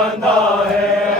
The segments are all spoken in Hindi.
बंधा है।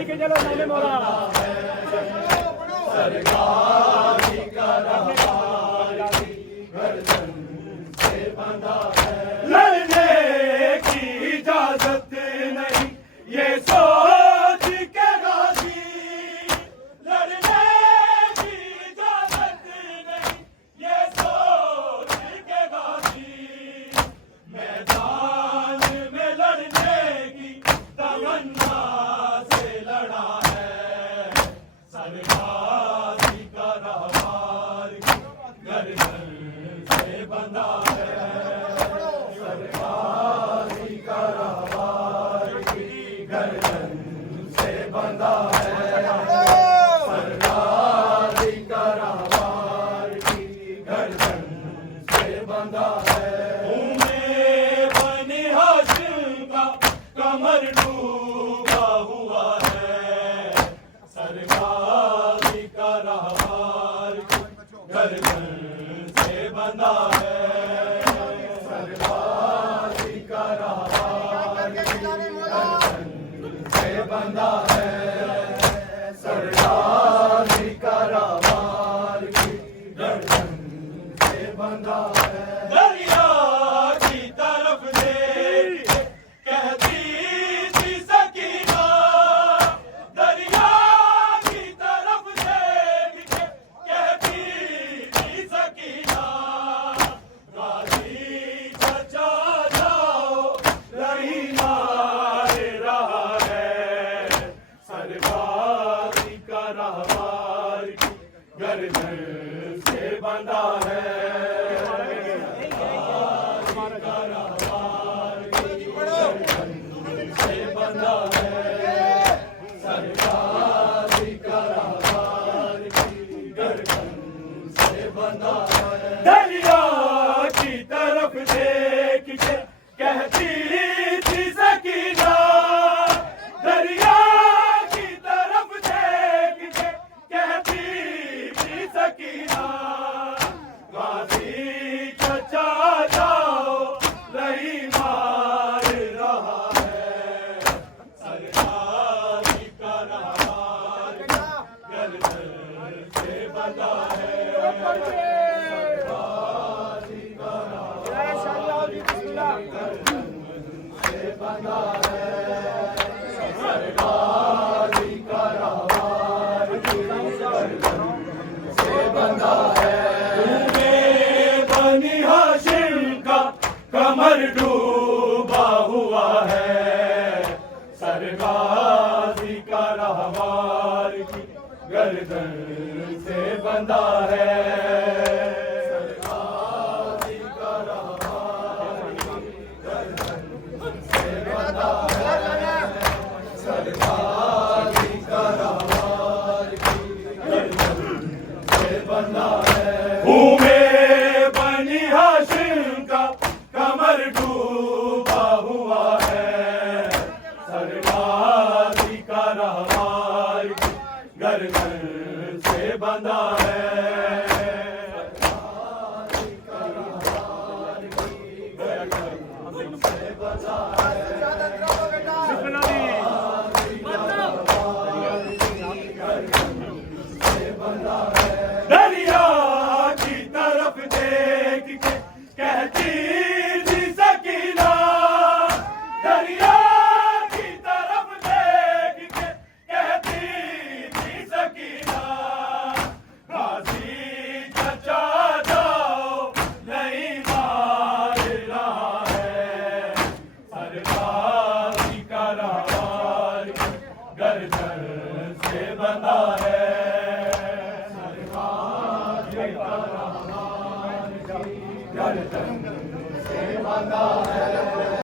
भाई के चलो मौले मौला सरकार ही करार की गर्दन से बंधा है। लड़ने की इजाजत नहीं ये सोच के गाजी, लड़ने की इजाजत नहीं ये सोच के गाजी, मैदान में लड़ने की तमन्ना से लड़ा है। सरकार ही करार की गर्दन से बंधा है। सरकार ही करार की गर्दन से बंधा है। सरकार ही करार की गर्दन से बंधा है। उन्हें बनी हाशिम का कमर डूबा हुआ है। सरकार ही करार की गर्दन से बंधा है। सरकार ही करार की गर्दन से बंधा है। सरकार ही करार की गर्दन से बंधा है। दरिया की तरफ देख कहती थी सकीना, दरिया की तरफ देख कहती थी सकीना, गाजी चचा जाओ रही मार रहा है। सरकार ही करार की गर्दन से बंधा है। करार की गर्दन से बंधा है। सरकार ही करार की गर्दन से बंधा है। दरिया की तरफ देख के कहती थी सकीना, दरिया की तरफ देख के कहती थी सकीना, गाजी चचा जाओ रही मार रहा है। सरकार ही करार की गर्दन से बंधा है। सरकार ही करार की गर्दन से बंधा है। सरकार ही करार की गर्दन से बंधा है। तुम्हें बनी हाशिम का कमर डूबा हुआ है। सरकार ही करार की गर्दन से बंधा है। सरकार ही करार की गर्दन से बंधा है। सरकार ही करार की गर्दन से बंधा है। तुम्हें बनी हाशिम का कमर डूबा हुआ है। सरकार ही करार की गर्दन से बंधा है। सरकार ही करार की गर्दन से बंधा है। दरिया की तरफ देख के कहती थी सकीना, दरिया की तरफ देख के कहती थी सकीना, गाजी चचा जाओ नहीं मार रहा है। सरकार ही करार की गर्दन से बंधा है। सरकार ही करार की गर्दन से बंधा है।